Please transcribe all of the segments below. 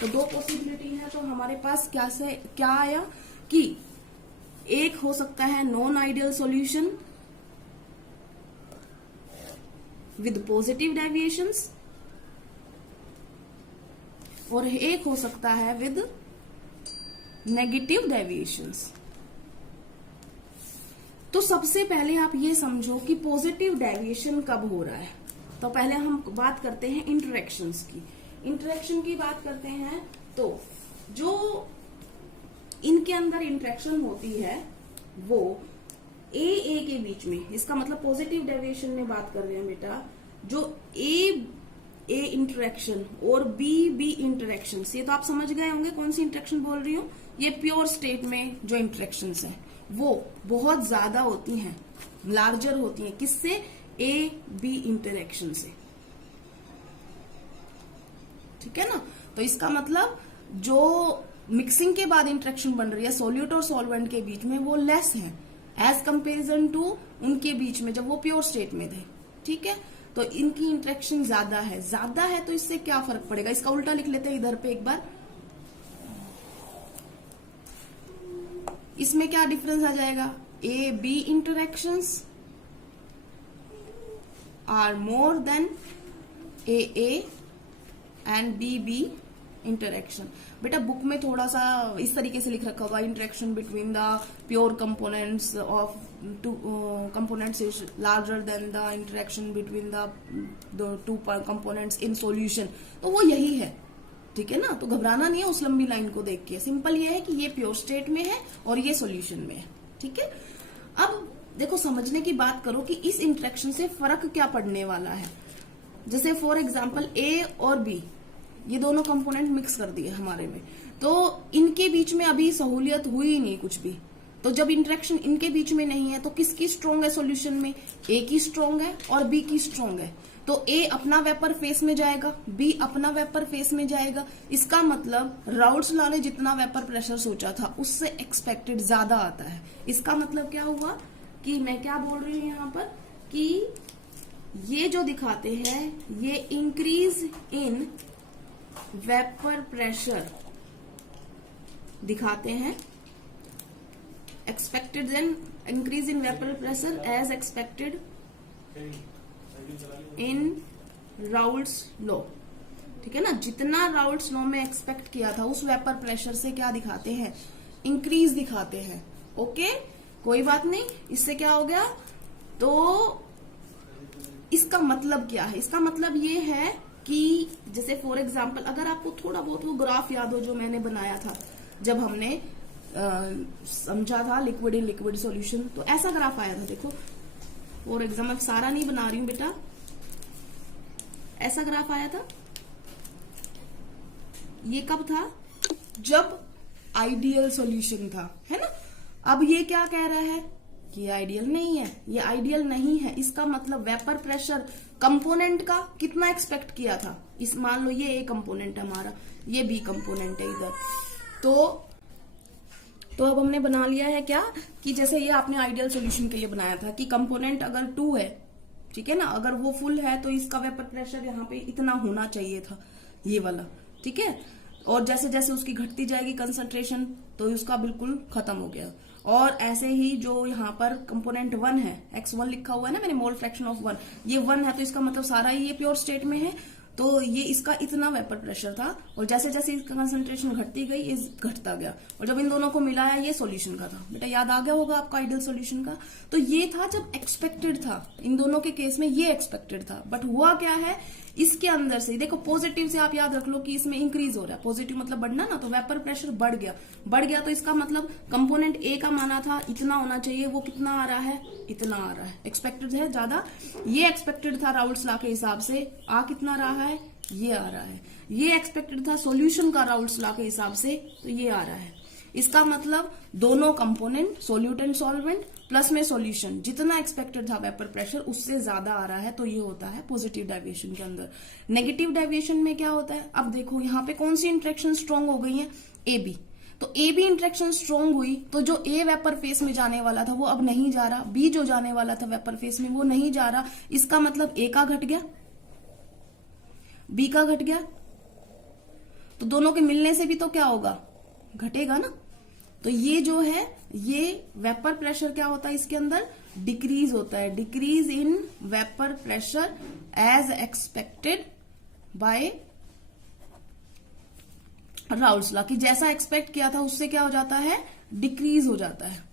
तो दो पॉसिबिलिटी है, तो हमारे पास क्या आया कि एक हो सकता है non ideal solution with positive deviations और एक हो सकता है विद नेगेटिव डेविएशंस। तो सबसे पहले आप ये समझो कि पॉजिटिव डेविएशन कब हो रहा है। तो पहले हम बात करते हैं इंटरेक्शंस की। इंटरेक्शन की बात करते हैं तो जो इनके अंदर इंटरेक्शन होती है वो ए के बीच में, इसका मतलब पॉजिटिव डेविएशन में बात कर रहे हैं बेटा, जो ए इंटरेक्शन और बी इंटरेक्शन, ये तो आप समझ गए होंगे कौन सी इंटरेक्शन बोल रही हूं। ये प्योर स्टेट में जो इंटरेक्शंस है वो बहुत ज्यादा होती हैं, लार्जर होती हैं। किससे? ए बी इंटरेक्शन से, ठीक है ना। तो इसका मतलब जो मिक्सिंग के बाद इंटरेक्शन बन रही है सोल्यूट और सॉल्वेंट के बीच में वो लेस है एज कंपेरिजन टू उनके बीच में जब वो प्योर स्टेट में थे, ठीक है। तो इनकी इंटरेक्शन ज्यादा है तो इससे क्या फर्क पड़ेगा, इसका उल्टा लिख लेते हैं इधर पे एक बार। इसमें क्या डिफरेंस आ जाएगा, A B interactions are more than A and B interaction. बेटा बुक में थोड़ा सा इस तरीके से लिख रखा होगा, interaction between the pure components of two components is larger than the interaction between the two components in solution. तो वो यही है, ठीक है ना। तो घबराना नहीं है उस लंबी लाइन को देख के, सिंपल ये है कि ये प्योर स्टेट में है और ये सॉल्यूशन में है, ठीक है। अब देखो समझने की बात करो कि इस इंटरेक्शन से फर्क क्या पड़ने वाला है। जैसे फॉर एग्जांपल ए और बी, ये दोनों कंपोनेंट मिक्स कर दिए हमारे में, तो इनके बीच में अभी सहूलियत हुई नहीं कुछ भी। तो जब इंटरेक्शन इनके बीच में नहीं है तो किसकी स्ट्रोंग है सॉल्यूशन में, ए की स्ट्रोंग है और बी की स्ट्रोंग है। तो ए अपना वेपर फेस में जाएगा, बी अपना वेपर फेस में जाएगा। इसका मतलब राउल्ट्स लॉ ने जितना वेपर प्रेशर सोचा था उससे एक्सपेक्टेड ज्यादा आता है। इसका मतलब क्या हुआ कि मैं क्या बोल रही हूँ यहाँ पर कि ये जो दिखाते हैं ये इंक्रीज इन वेपर प्रेशर दिखाते हैं, expected then increase in vapour pressure as expected in Raoult's law, ठीक है ना। जितना राउल्ट्स लॉ में एक्सपेक्ट किया था उस वेपर प्रेशर से क्या दिखाते हैं, इंक्रीज दिखाते हैं। ओके कोई बात नहीं, इससे क्या हो गया। तो इसका मतलब क्या है, इसका मतलब ये है कि जैसे फॉर एग्जांपल अगर आपको थोड़ा बहुत वो ग्राफ याद हो जो मैंने बनाया था जब हमने समझा था लिक्विड इन लिक्विड सॉल्यूशन, तो ऐसा ग्राफ आया था। देखो फॉर एग्जाम्पल सारा नहीं बना रही हूं बेटा, ऐसा ग्राफ आया था। ये कब था, जब आइडियल सॉल्यूशन था, है ना। अब ये क्या कह रहा है कि ये आइडियल नहीं है, ये आइडियल नहीं है। इसका मतलब वेपर प्रेशर कंपोनेंट का कितना एक्सपेक्ट किया था, इस मान लो ये ए कंपोनेंट है हमारा, ये बी कंपोनेंट है इधर। तो अब हमने बना लिया है क्या कि जैसे ये आपने आइडियल सॉल्यूशन के लिए बनाया था कि कंपोनेंट अगर 2 है, ठीक है ना, अगर वो फुल है तो इसका वेपर प्रेशर यहाँ पे इतना होना चाहिए था, ये वाला, ठीक है। और जैसे जैसे उसकी घटती जाएगी कंसंट्रेशन तो उसका बिल्कुल खत्म हो गया। और ऐसे ही जो यहाँ पर कंपोनेंट 1 है, x1 लिखा हुआ है ना मैंने, मोल फ्रैक्शन ऑफ 1, ये 1 है तो इसका मतलब सारा ही ये प्योर स्टेट में है। तो ये इसका इतना वेपर प्रेशर था और जैसे जैसे इसका कंसंट्रेशन घटती गई ये घटता गया, और जब इन दोनों को मिलाया ये सॉल्यूशन का था। बेटा याद आ गया होगा आपका आइडियल सॉल्यूशन का। तो ये था जब एक्सपेक्टेड था, इन दोनों के केस में ये एक्सपेक्टेड था। बट हुआ क्या है, इसके अंदर से देखो पॉजिटिव से आप याद रख लो कि इसमें इंक्रीज हो रहा है, पॉजिटिव मतलब बढ़ना ना, तो वेपर प्रेशर बढ़ गया तो इसका मतलब कंपोनेंट ए का माना था इतना होना चाहिए, वो कितना आ रहा है, इतना आ रहा है, एक्सपेक्टेड है ज्यादा। ये एक्सपेक्टेड था राउल्ट्स लॉ के हिसाब से, आ कितना रहा है, ये आ रहा है। ये एक्सपेक्टेड था सॉल्यूशन का राउल्ट्स लॉ के हिसाब से, तो ये आ रहा है। इसका मतलब दोनों component solute and solvent plus में सॉल्यूशन जितना एक्सपेक्टेड था वेपर प्रेशर उससे ज्यादा आ रहा है, तो ये होता है पॉजिटिव डेविएशन के अंदर। नेगेटिव डेविएशन में क्या होता है, अब देखो यहाँ पे कौन सी इंटरेक्शन स्ट्रांग हो गई है, ए बी। तो ए बी इंटरेक्शन स्ट्रांग हुई तो जो ए वेपर फेस में जाने वाला था वो अब नहीं जा रहा, बी जो जाने वाला था वेपर फेस में वो नहीं जा रहा। इसका मतलब ए का घट गया, बी का घट गया। तो दोनों के मिलने से भी तो क्या होगा, घटेगा ना। तो ये जो है, ये वेपर प्रेशर क्या होता है इसके अंदर, डिक्रीज होता है, decrease in vapour pressure as expected by Raoult's law, कि जैसा एक्सपेक्ट किया था उससे क्या हो जाता है, डिक्रीज हो जाता है।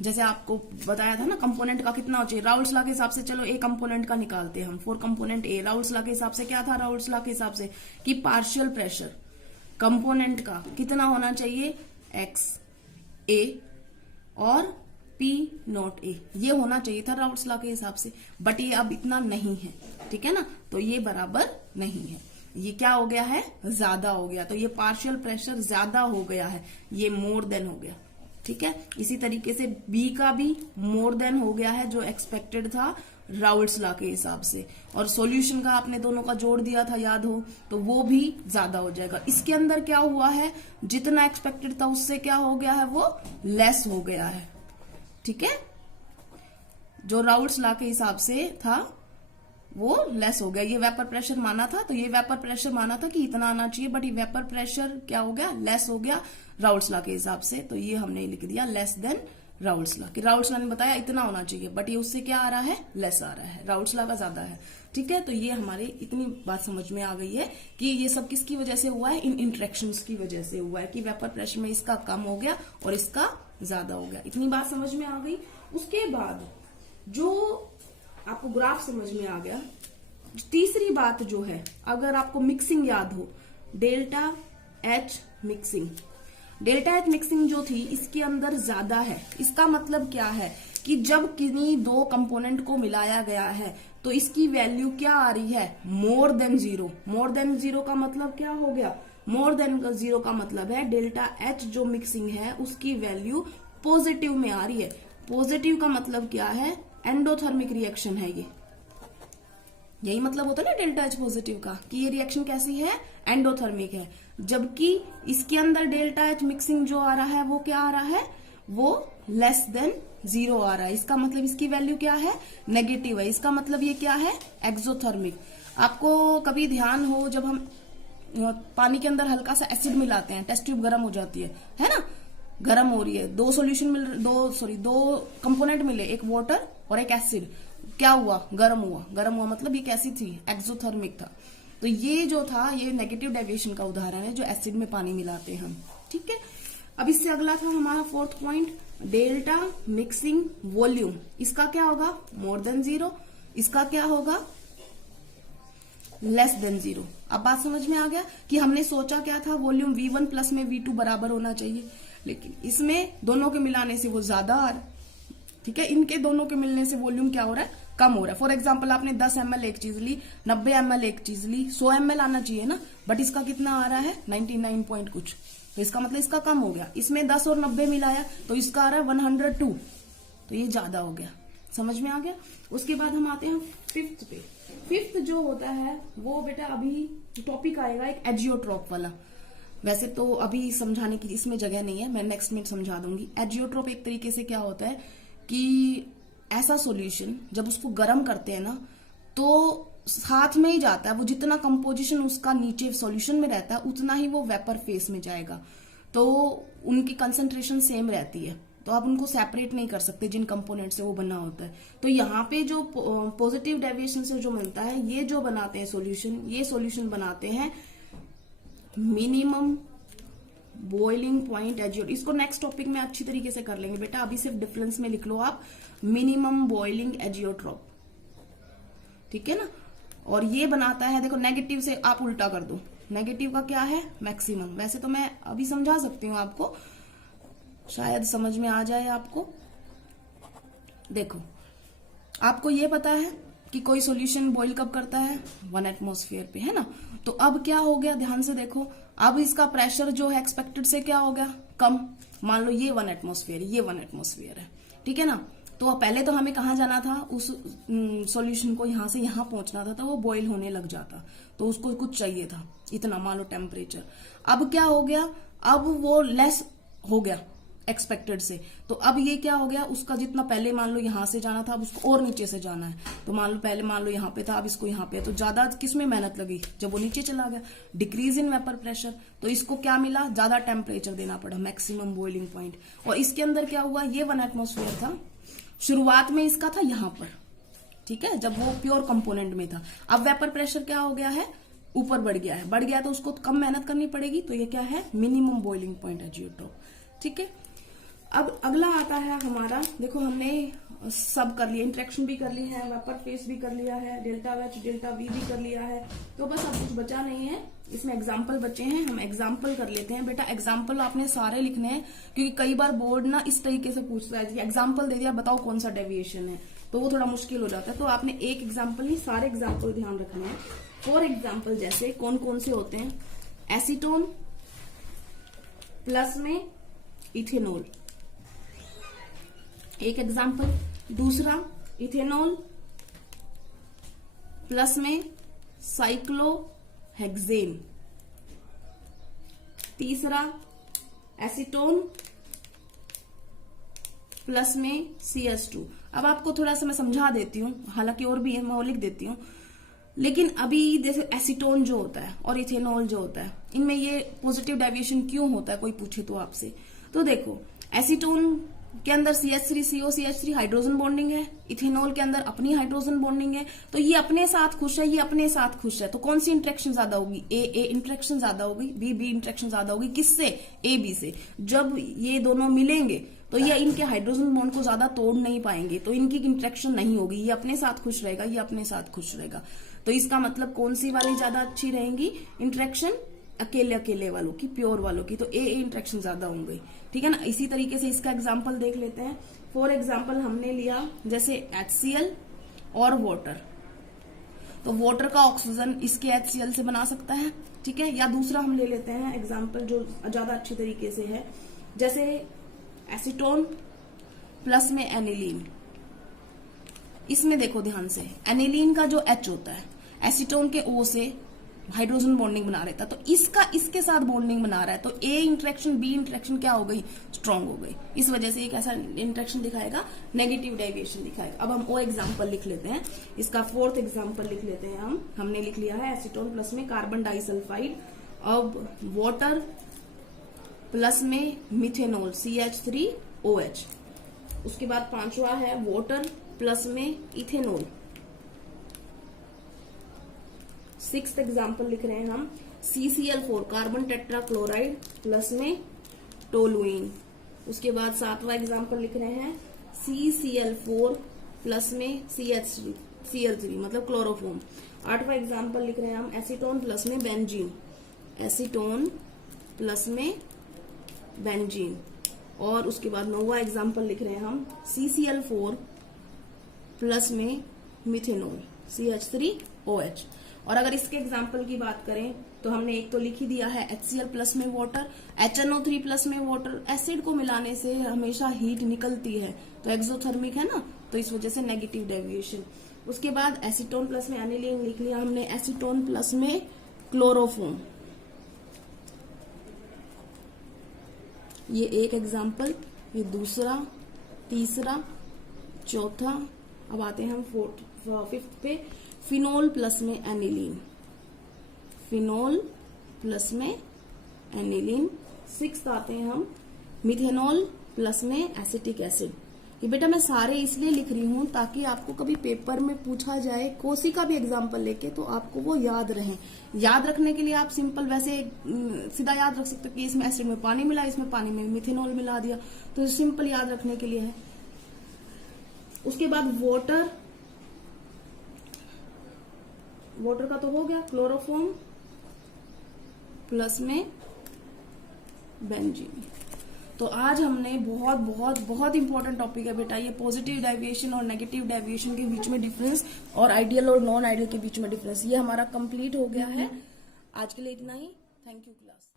जैसे आपको बताया था ना कंपोनेंट का कितना हो चाहिए, राउल्स लॉ के हिसाब से चलो ए कंपोनेंट का निकालते हैं हम, for component A Raoult's law के हिसाब से क्या था, राउल्स लॉ के हिसाब से कि पार्शियल प्रेशर कंपोनेंट का कितना होना चाहिए, एक्स ए और पी नॉट ए, ये होना चाहिए था राउल्स लॉ के हिसाब से, बट ये अब इतना नहीं है, ठीक है ना। तो ये बराबर नहीं है, ये क्या हो गया है, ज्यादा हो गया। तो ये पार्शियल प्रेशर ज्यादा हो गया है, ये मोर देन हो गया, ठीक है। इसी तरीके से बी का भी मोर देन हो गया है जो एक्सपेक्टेड था राउल्स लॉ के हिसाब से, और सॉल्यूशन का आपने दोनों का जोड़ दिया था याद हो, तो वो भी ज्यादा हो जाएगा। इसके अंदर क्या हुआ है, जितना एक्सपेक्टेड था उससे क्या हो गया है, वो लेस हो गया है, ठीक है। जो राउल्स लॉ के हिसाब से था वो लेस हो गया। ये वेपर प्रेशर माना था, तो ये वेपर प्रेशर माना था कि इतना आना चाहिए, बट ये वेपर प्रेशर क्या हो गया, लेस हो गया राउल्स लॉ के हिसाब से। तो ये हमने लिख दिया लेस देन राउल्स लॉ, कि राउल्स लॉ ने बताया इतना होना चाहिए, बट ये उससे क्या आ रहा है, लेस आ रहा है, राउल्स लॉ का ज्यादा है, ठीक है। तो ये हमारे इतनी बात समझ में आ गई है कि ये सब किसकी वजह से हुआ है, इन इंटरेक्शंस की वजह से हुआ है, कि वेपर प्रेशर में इसका कम हो गया और इसका ज्यादा हो गया। इतनी बात समझ में आ गई। उसके बाद जो आपको ग्राफ समझ में आ गया, तीसरी बात जो है, अगर आपको मिक्सिंग याद हो, delta H mixing, delta H mixing जो थी इसके अंदर ज्यादा है। इसका मतलब क्या है कि जब किन्हीं दो कंपोनेंट को मिलाया गया है तो इसकी वैल्यू क्या आ रही है, more than zero. More than zero का मतलब क्या हो गया, मोर देन जीरो का मतलब है डेल्टा एच जो मिक्सिंग है उसकी वैल्यू पॉजिटिव में आ रही है। पॉजिटिव का मतलब क्या है, एंडोथर्मिक रिएक्शन है ये, यही मतलब होता है ना डेल्टा एच पॉजिटिव का, कि ये रिएक्शन कैसी है, एंडोथर्मिक है। जबकि इसके अंदर डेल्टा एच मिक्सिंग जो आ रहा है वो क्या आ रहा है, वो लेस देन जीरो आ रहा है। इसका मतलब इसकी वैल्यू क्या है, नेगेटिव है। इसका मतलब ये क्या है, एक्सोथर्मिक। आपको कभी ध्यान हो, जब हम पानी के अंदर हल्का सा एसिड मिलाते हैं, टेस्ट ट्यूब गर्म हो जाती है ना, गर्म हो रही है, दो सॉल्यूशन मिल, दो कंपोनेंट मिले, एक वाटर और एक एसिड, क्या हुआ, गर्म हुआ। गर्म हुआ मतलब ये कैसी थी, एक्सोथर्मिक था। तो ये जो था ये नेगेटिव डेविएशन का उदाहरण है, जो एसिड में पानी मिलाते हैं हम, ठीक है। अब इससे अगला था हमारा fourth point, delta mixing volume. इसका क्या होगा, मोर देन जीरो, इसका क्या होगा, लेस देन जीरो। अब बात समझ में आ गया कि हमने सोचा क्या था, वॉल्यूम V1 प्लस में V2 बराबर होना चाहिए, लेकिन इसमें दोनों के मिलाने से वो ज्यादा आ रहा है, ठीक है। इनके दोनों के मिलने से वॉल्यूम क्या हो रहा है, कम हो रहा है। फॉर एग्जाम्पल आपने 10 ml एक चीज ली, 90 ml एक चीज ली, 100 ml आना चाहिए ना, बट इसका कितना आ रहा है, 99 पॉइंट कुछ, तो इसका मतलब इसका कम हो गया। इसमें 10 और 90 मिलाया तो इसका आ रहा है 102, तो ये ज्यादा हो गया। समझ में आ गया। उसके बाद हम आते हैं फिफ्थ पे। फिफ्थ जो होता है वो बेटा अभी टॉपिक आएगा एक एजियोट्रॉप वाला। वैसे तो अभी समझाने की इसमें जगह नहीं है, मैं नेक्स्ट में समझा दूंगी। एजियोट्रॉप एक तरीके से क्या होता है कि ऐसा सॉल्यूशन जब उसको गर्म करते हैं ना तो साथ में ही जाता है, वो जितना कंपोजिशन उसका नीचे सॉल्यूशन में रहता है उतना ही वो वेपर फेस में जाएगा, तो उनकी कंसंट्रेशन सेम रहती है, तो आप उनको सेपरेट नहीं कर सकते जिन कंपोनेंट से वो बना होता है। तो यहाँ पे जो पॉजिटिव डेविएशन से जो मिलता है, ये जो बनाते हैं सॉल्यूशन, ये सॉल्यूशन बनाते हैं मिनिमम बॉइलिंग पॉइंट एजियोट्रॉप। इसको नेक्स्ट टॉपिक में अच्छी तरीके से कर लेंगे बेटा, अभी सिर्फ डिफरेंस में लिख लो आप, मिनिमम बॉइलिंग एजियोट्रॉप, ठीक है ना। और ये बनाता है, देखो नेगेटिव से आप उल्टा कर दो, नेगेटिव का क्या है, मैक्सिमम। वैसे तो मैं अभी समझा सकती हूँ आपको, शायद समझ में आ जाए आपको। देखो आपको ये पता है कि कोई सॉल्यूशन बॉईल कब करता है, 1 एटमॉस्फेयर पे, है ना। तो अब क्या हो गया, ध्यान से देखो, अब इसका प्रेशर जो है एक्सपेक्टेड से क्या हो गया, कम। मान लो ये 1 एटमॉस्फेयर, ये 1 एटमॉस्फेयर है, ठीक है ना। तो पहले तो हमें कहाँ जाना था, उस सॉल्यूशन को यहाँ से यहाँ पहुंचना था, तो वो बॉईल होने लग जाता, तो उसको कुछ चाहिए था इतना, मान लो टेम्परेचर। अब क्या हो गया, अब वो लेस हो गया, एक्सपेक्टेड से। तो अब ये क्या हो गया, उसका जितना पहले मान लो यहां से जाना था, अब उसको और नीचे से जाना है। तो मान लो पहले मान लो यहाँ पे था, अब इसको यहाँ पे, तो ज्यादा किसमें मेहनत लगी, जब वो नीचे चला गया, डिक्रीज इन वेपर प्रेशर। तो इसको क्या मिला, ज्यादा टेम्परेचर देना पड़ा, मैक्सिमम बॉइलिंग पॉइंट। और इसके अंदर क्या हुआ, ये 1 एटमोस्फेयर था, शुरुआत में इसका था यहां पर, ठीक है, जब वो प्योर कंपोनेंट में था। अब वेपर प्रेशर क्या हो गया है, ऊपर बढ़ गया है, बढ़ गया तो उसको कम मेहनत करनी पड़ेगी। तो ये क्या है, मिनिमम बॉइलिंग पॉइंट है जीरो, ठीक है। अब अगला आता है हमारा, देखो हमने सब कर लिया, इंटरेक्शन भी कर ली है, वेपर फेस भी कर लिया है, डेल्टा एच डेल्टा वी भी कर लिया है। तो बस अब कुछ बचा नहीं है, इसमें एग्जाम्पल बचे हैं, हम एग्जाम्पल कर लेते हैं। बेटा एग्जाम्पल आपने सारे लिखने हैं, क्योंकि कई बार बोर्ड ना इस तरीके से पूछता है, एग्जाम्पल दे दिया, बताओ कौन सा डेविएशन है, तो वो थोड़ा मुश्किल हो जाता है। तो आपने एक एग्जाम्पल नहीं, सारे एग्जाम्पल ध्यान रखने हैं। फॉर एग्जाम्पल जैसे कौन कौन से होते हैं, एसीटोन प्लस में इथेनॉल, एक एग्जाम्पल। दूसरा इथेनॉल प्लस में साइक्लोहेक्सेन। तीसरा एसीटोन प्लस में CH2। अब आपको थोड़ा सा मैं समझा देती हूँ, हालांकि और भी है, मैं वो लिख देती हूँ। लेकिन अभी जैसे एसीटोन जो होता है और इथेनॉल जो होता है, इनमें ये पॉजिटिव डेविएशन क्यों होता है, कोई पूछे तो आपसे। तो देखो एसीटोन के अंदर CH3CO CH3 हाइड्रोजन बॉन्डिंग है, इथेनॉल के अंदर अपनी हाइड्रोजन बॉन्डिंग है। तो ये अपने साथ खुश है, ये अपने साथ खुश है। तो कौन सी इंटरेक्शन ज्यादा होगी, A इंटरेक्शन ज्यादा होगी, B इंटरेक्शन ज्यादा होगी। किससे, AB से। जब ये दोनों मिलेंगे तो ये इनके हाइड्रोजन बॉन्ड को ज्यादा तोड़ नहीं पाएंगे, तो इनकी इंटरेक्शन नहीं होगी, ये अपने साथ खुश रहेगा, ये अपने साथ खुश रहेगा। तो इसका मतलब कौन सी वाली ज्यादा अच्छी रहेंगी इंटरेक्शन, अकेले अकेले वालों की, प्योर वालों की। तो A इंटरेक्शन ज्यादा होंगे, ठीक है ना। इसी तरीके से इसका एग्जाम्पल देख लेते हैं। फॉर एग्जाम्पल हमने लिया जैसे HCl और वाटर, तो वाटर का ऑक्सीजन इसके HCl से बना सकता है, ठीक है। या दूसरा हम ले लेते हैं एग्जाम्पल जो ज्यादा अच्छी तरीके से है, जैसे एसीटोन प्लस में एनिलीन। इसमें देखो ध्यान से, एनिलीन का जो H होता है, एसीटोन के O से हाइड्रोजन बॉन्डिंग बना रहता है, तो इसका इसके साथ बॉन्डिंग बना रहा है, तो A इंटरेक्शन B इंटरेक्शन क्या हो गई, स्ट्रांग हो गई। इस वजह से एक ऐसा इंटरेक्शन दिखाएगा, नेगेटिव डेविएशन दिखाएगा। अब हम वो एग्जांपल लिख लेते हैं, इसका 4th एग्जांपल लिख लेते हैं हमने लिख लिया है एसीटोन प्लस में कार्बन डाइसल्फाइड। अब वाटर प्लस में मिथेनॉल CH3OH। उसके बाद 5वां है वाटर प्लस में इथेनॉल। 6th एग्जाम्पल लिख रहे हैं हम CCl4 कार्बन टेट्राक्लोराइड प्लस में टोलुइन। उसके बाद 7वां एग्जाम्पल लिख रहे हैं CCl4 प्लस में Cl3 मतलब क्लोरोफॉर्म। 8वां एग्जाम्पल लिख रहे हैं हम एसीटोन प्लस में बेंजीन, एसीटोन प्लस में बेंजीन। और उसके बाद 9वां एग्जाम्पल लिख रहे हैं हम CCl4 प्लस में मिथेनॉल CH3OH। और अगर इसके एग्जाम्पल की बात करें तो हमने एक तो लिख ही दिया है HCl प्लस में वाटर, HNO3 प्लस में वाटर। एसिड को मिलाने से हमेशा हीट निकलती है, तो एक्सोथर्मिक है ना, तो इस वजह से नेगेटिव डेविएशन। उसके बाद एसीटोन प्लस में एनिलीन लिख लिया हमने, एसीटोन प्लस में क्लोरोफॉर्म, ये एक एग्जाम्पल, ये दूसरा, तीसरा, चौथा। अब आते हैं हम 5th पे, फिनोल प्लस में एनिलीन, फिनोल प्लस में एनिलीन। 6th आते हैं हम मिथेनॉल प्लस में एसिटिक एसिड। ये बेटा मैं सारे इसलिए लिख रही हूं ताकि आपको कभी पेपर में पूछा जाए कोसी का भी एग्जाम्पल लेके, तो आपको वो याद रहे। याद रखने के लिए आप सिंपल वैसे सीधा याद रख सकते कि इसमें एसिड में पानी मिला, इसमें पानी में मिथेनॉल मिला दिया, तो सिंपल याद रखने के लिए है। उसके बाद वाटर का तो हो गया, क्लोरोफॉर्म प्लस में बेंजीन। तो आज हमने बहुत बहुत बहुत इंपॉर्टेंट टॉपिक है बेटा ये, पॉजिटिव डेविएशन और नेगेटिव डेविएशन के बीच में डिफरेंस और आइडियल और नॉन आइडियल के बीच में डिफरेंस, ये हमारा कंप्लीट हो गया है। आज के लिए इतना ही। Thank you class.